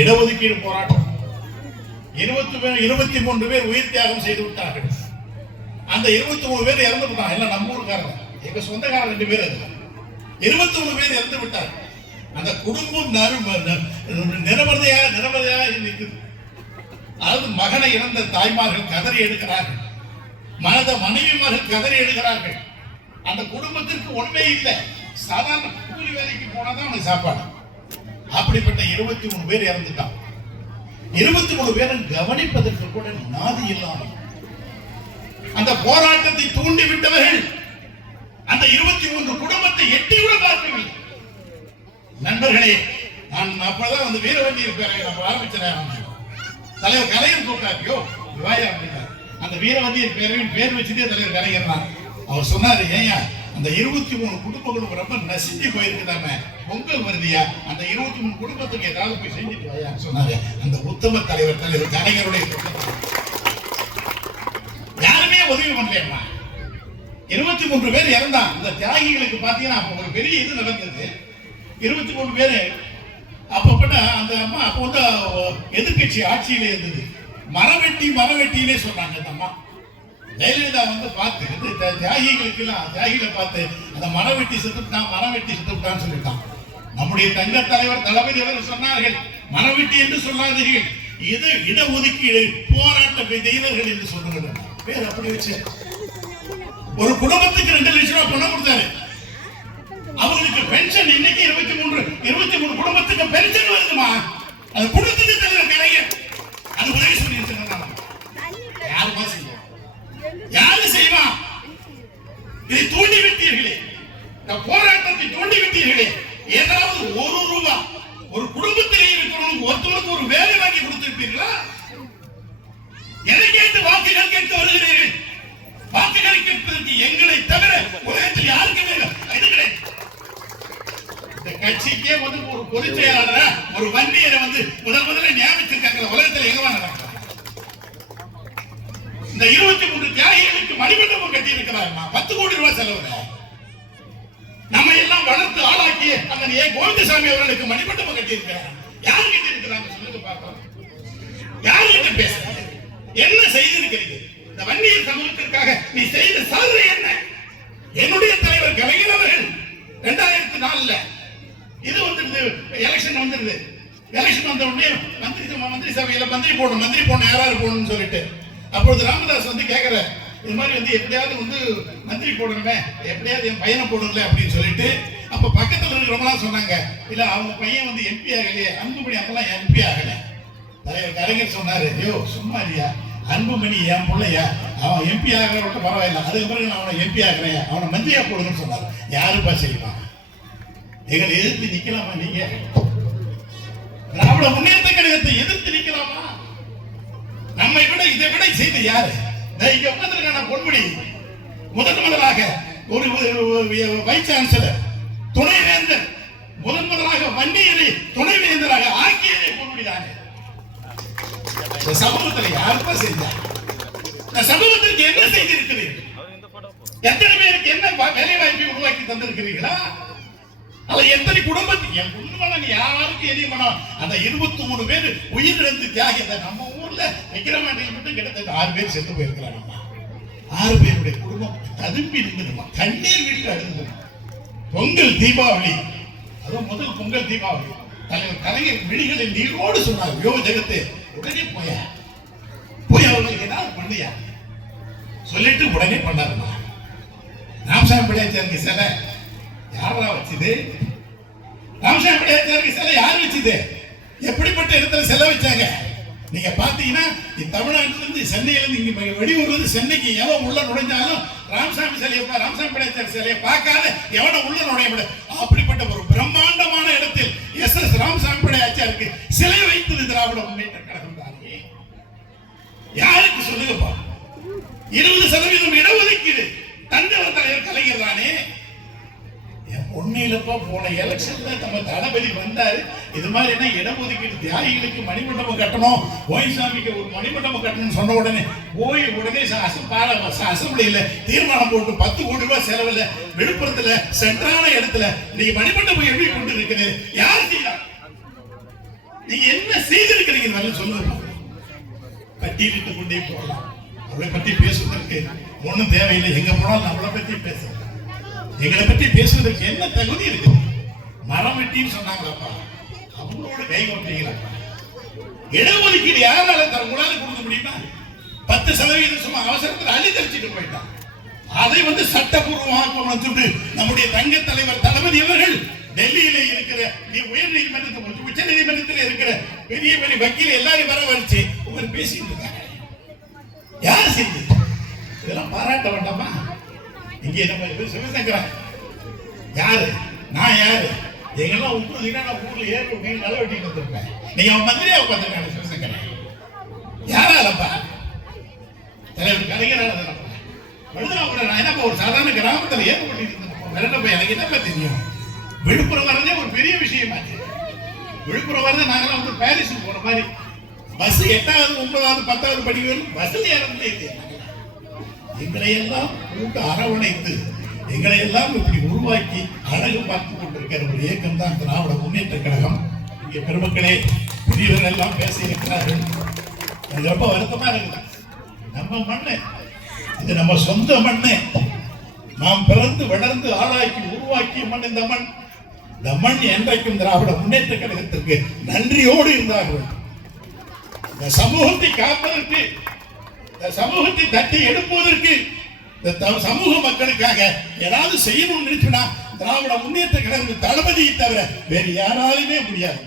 இடஒதுக்கீடு போராட்டம் 23 பேர் உயிர் தியாகம் செய்து விட்டார்கள். அந்த 23 பேர் இறந்து விட்டாங்க. எல்லாம் நம்ம ஊருக்காரங்க, எங்க சொந்தக்காரர் 2 பேர். அது 23 பேர் இறந்து விட்டார்கள். அந்த குடும்பம் நிரவதையாக நிற்குது. அதாவது மகனை இழந்த தாய்மார்கள் கதறி எடுக்கிறார்கள், மனைவிமார்கள் கதறி எடுக்கிறார்கள். அந்த குடும்பத்திற்கு ஒன்றே இல்லை, சாதாரண கூலி வேலைக்கு போனாதான் அவனுக்கு சாப்பாடு. அப்படிப்பட்ட 23 பேர் இறந்துட்டான். 23 பேரும் கவனிப்பதற்கு கூட நாதி இல்லாமல் அந்த போராட்டத்தை தூண்டி விட்டவர்கள் அந்த 23 குடும்பத்தை எட்டிவிட பார்க்கவில்லை. நண்பர்களே, நான் அப்பதான் வந்து வீரவண்டியர் பேரை நம்ம ஆரம்பிச்சேன். தலைவர் கலைஞர் கூப்பிட்டாரு, விவாயா அப்படின்னாரு. அந்த வீரவண்டியர் பேர் வச்சுட்டே தலைவர் கலைஞர் தான். அவர் சொன்னாரு, ஏயா அந்த 23 குடும்பங்களும் ரொம்ப நசிஞ்சு போயிருக்குதாம, பொங்கல் வருதியா, அந்த 23 குடும்பத்துக்கு ஏதாவது போய் செஞ்சுட்டு வாயான்னு சொன்னாரு. அந்த உத்தம தலைவர் கலைஞருடைய யாருமே உதவி பண்ணலையம்மா. 23 பேர் இறந்தான். இந்த தியாகிகளுக்கு பாத்தீங்கன்னா அப்ப ஒரு பெரிய இது நடந்தது. 23 பேரு அப்பப்பட்ட அந்த அம்மா அப்ப வந்து எதிர்கட்சி ஆட்சியிலே இருந்தது. மரவெட்டினே சொன்னாங்க. அந்த அம்மா ஜெயலலிதா வந்து பார்த்து தியாகிகளை பார்த்து அந்த மரவெட்டி செத்துட்டான்னு சொல்லிட்டான். நம்முடைய தங்க தலைவர் தளபதி அவர்கள் சொன்னார்கள், மரவெட்டி என்று சொல்லாதீர்கள், இது இடஒதுக்கீடு போராட்ட வீரர்கள் என்று சொல்லுங்கள். பேர் அப்படி வச்சு ஒரு குடும்பத்துக்கு 2 லட்சம் ரூபாய் பணம் கொடுத்தாரு. அவங்களுக்கு பென்ஷன் இன்னைக்கு 23 குடும்பத்துக்கு பென்ஷன் வருதுமா. அது கொடுத்தது தலைவர் கலைஞர். அது உதவி சொல்லி யாரு செய்வா? இதை தூண்டி விட்டீர்களே, இந்த போராட்டத்தை தூண்டி விட்டீர்களே. ஏதாவது ₹1 ஒரு குடும்பத்திலே இருக்கிறவங்களுக்கு ஒருத்தருக்கு ஒரு வேலை வாங்கி கொடுத்திருப்பீர்களா? எதை கேட்டு வாக்குகள் கேட்க வருகிறீர்கள்? வாக்குகள் கேட்பதற்கு எங்களை தவிர உலகத்தில் யாருக்குமே இது கிடையாது. இந்த கட்சிக்கே வந்து ஒரு பொதுச் செயலாளரை ஒரு வண்டியரை வந்து முதல்ல நியமிச்சிருக்காங்க. உலகத்தில் எங்க வாங்க இந்த 23 தியாகிகளுக்கு மணிமண்டபம் கட்டி இருக்கிறார். 10 கோடி ரூபாய் செலவு. நம்ம எல்லாம் வளர்த்து ஆளாக்கி அந்த கோவிந்தசாமி அவர்களுக்கு மணிமண்டபம் கட்டி இருக்கிறார். யார் கிட்ட இருக்கிறாங்க சொல்லுங்க பார்க்கலாம். யார்கிட்ட பேசுறாங்க? என்ன செய்திருக்கிறீங்க? இந்த வன்னியர் சமூகத்திற்காக நீ செய்த சாதனை என்ன? என்னுடைய தலைவர் கலைஞர் அவர்கள் 2004 இது வந்து எலெக்ஷன் வந்துருது. எலெக்ஷன் வந்த உடனே மந்திரி சபையில மந்திரி போடணும் யாராரு போடணும்னு சொல்லிட்டு அப்பொழுது ராமதாஸ் வந்து கேட்கிற, இது மாதிரி வந்து எப்படியாவது வந்து மந்திரி போடணுமே, எப்படியாவது என் பையனை போடணும்ல அப்படின்னு சொல்லிட்டு அப்ப பக்கத்துல இருக்கிறவங்களாம் சொன்னாங்க, இல்ல அவங்க பையன் வந்து எம்பி ஆகலையே, அன்புமணி அப்பெல்லாம் எம்பி ஆகல. தலைவர் கலைஞர் சொன்னாரு, ஐயோ சும்மா இல்லையா, அன்புமணி என் பிள்ளையா, அவன் எம்பி ஆகிறவங்க பரவாயில்ல, அதுக்கு பிறகு நான் அவனை எம்பி ஆகிறேன், அவனை மந்திரியா போடுங்கன்னு சொன்னார். யாருப்பா செய்வான்? எங்களை எதிர்த்து நிக்கலாமா? நீங்க திராவிட முன்னேற்ற கழகத்தை எதிர்த்து நிக்கலாமா? நம்மை விட இதை விட செய்த யாரு? இங்க உட்கார்ந்திருக்கான பொன்முடி முதலாக ஒரு வைஸ் சான்சலர், துணைவேந்தர், முதலாக வன்னியரை துணைவேந்தராக ஆக்கியதே பொன்முடி தானே. சமூகத்தில் யாருப்பா செஞ்சார்? சமூகத்திற்கு என்ன செய்திருக்கிறீர்கள்? எத்தனை பேருக்கு என்ன வேலை வாய்ப்பை உருவாக்கி தந்திருக்கிறீர்களா? அல்ல எத்தனை குடும்பத்துக்கு என் குடும்பம் யாருக்கு எரியுமனா? அந்த 23 பேர் உயிரிழந்து தியாகி. நம்ம ஊர்ல விக்கிரமாண்டியில் மட்டும் கிட்டத்தட்ட 6 பேர் செத்து போயிருக்கிறாங்க. 6 பேருடைய குடும்பம் ததும்பி இருந்துருமா, கண்ணீர் விட்டு அழுது. பொங்கல் தீபாவளி, அதுவும் முதல் பொங்கல் தீபாவளி, தலைவர் கலைஞர் விழிகளை நீரோடு சொன்னார், யோ ஜெகத்து உடனே போய் அவர்களுக்கு ஏதாவது பண்ணியா சொல்லிட்டு உடனே பண்ணாருமா. ராமசாமி பிள்ளையாச்சாருக்கு சிலை யாரா வச்சது? ராமசாமி பிள்ளையாச்சாருக்கு சிலை யார் வச்சது? எப்படிப்பட்ட இடத்துல சிலை வச்சாங்க? நீங்க பாத்தீங்கன்னா தமிழ்நாட்டில இருந்து சென்னையில இருந்து இங்க வெளியூர்ல சென்னைக்கு எவன் உள்ள நுழைஞ்சாலும் ராமசாமி பிள்ளையாச்சார் சிலையை பார்க்காத எவன உள்ள நுழைய முடியாது. அப்படிப்பட்ட ஒரு பிரம்மாண்டமான இடத்தில் எஸ் ராமசாமி பிள்ளையாச்சாருக்கு சிலை வைத்தது திராவிட முன்னேற்ற கழகம் தானே. யாருக்கு சொல்லுங்கப்பா? 20% இடஒதுக்கீடு தந்தவர் தலைவர் கலைஞர் தானே. உண்மையிலப்பா போன எலெக்ஷன்ல நம்ம தளபதி வந்தாரு, இது மாதிரி என்ன இடஒதுக்கீடு தியாகிகளுக்கு மணிமண்டபம் கட்டணும், கோயில்சாமிக்கு ஒரு மணிமண்டபம் கட்டணும்னு சொன்ன உடனே அசம்பிளியில தீர்மானம் போட்டு 10 கோடி ரூபாய் செலவுல விழுப்புரத்துல சென்றான இடத்துல நீங்க மணிமண்டபம் எப்படி கொண்டு இருக்குது? யார் செய்யலாம்? நீங்க என்ன செய்திருக்கிறீங்க நல்ல சொல்லுங்க. பட்டியலிட்டுக் கொண்டே போகலாம். அவளை பற்றி பேசுவதற்கு ஒண்ணும் தேவையில்லை. எங்க போனாலும் அவளை பற்றி பேசுறோம். எங்களை பற்றி பேசுவதற்கு என்ன தகுதி இருக்கு? மரம் வெட்டின்னு சொன்னாங்களாப்பா, அவங்களோட கை கொண்டீங்களாப்பா. இடஒதுக்கீடு யாரால தர உங்களால கொடுக்க முடியுமா? 10% சும்மா அவசரத்தில் அள்ளி தெளிச்சுட்டு போயிட்டான். அதை சட்டப்பூர்வமாக சொல்லிட்டு நம்முடைய தங்க தலைவர் தளபதி அவர்கள் டெல்லியில இருக்கிற உயர் நீதிமன்றத்தில் உச்ச நீதிமன்றத்தில் இருக்கிற பெரிய பெரிய வக்கீல் எல்லாரும் வரவழைச்சு உங்க பேசிட்டு இருக்காங்க. யார் செஞ்சு இதெல்லாம் பாராட்ட வேண்டாமா? இங்கே நம்ம சிவசங்கரன் யாரு, நான் யாரு? எங்கெல்லாம் உட்காந்துங்கன்னா நான் ஊர்ல ஏறி நல்ல வெட்டிட்டு வந்திருப்பேன். நீங்க அவன் மந்திரியா உட்காந்துருக்காங்க சிவசங்கரன். யாராலப்பா? தலைவர் கலைஞரால. நான் என்ன ஒரு சாதாரண கிராமத்தில் ஏற்பட்டு எனக்கு என்னப்பா தெரியும்? விழுப்புரம் வரதே ஒரு பெரிய விஷயமாச்சு. விழுப்புரம் வரது நாங்களாம் பாரிஸுக்கு போற மாதிரி பஸ் 8வது 9வது 10வது படிக்க பஸ்ல ஏறவே இல்லை. எங்களை எல்லாம் கூட்டு அரவணைத்து எங்களை எல்லாம் இப்படி உருவாக்கி அழகு பார்த்து கொண்டிருக்கிற ஒரு இயக்கம் தான் திராவிட முன்னேற்ற கழகம். இங்கே பெருமக்களே, பெரியவர்கள் எல்லாம் பேச இருக்கிறார்கள். எனக்கு ரொம்ப வருத்தமா இருக்குது. நம்ம மண்ணு இது, நம்ம சொந்த மண்ணு. நாம் பிறந்து வளர்ந்து ஆளாக்கி உருவாக்கிய மண் இந்த மண். இந்த மண் என்றைக்கும் திராவிட முன்னேற்ற கழகத்திற்கு நன்றியோடு இருந்தார்கள். இந்த சமூகத்தை காப்பதற்கு, இந்த சமூகத்தை தட்டி எடுப்பதற்கு, இந்த சமூக மக்களுக்காக ஏதாவது செய்யணும்னு நினைச்சுனா திராவிட முன்னேற்ற கழகம் தளபதியை தவிர வேறு யாராலுமே முடியாது.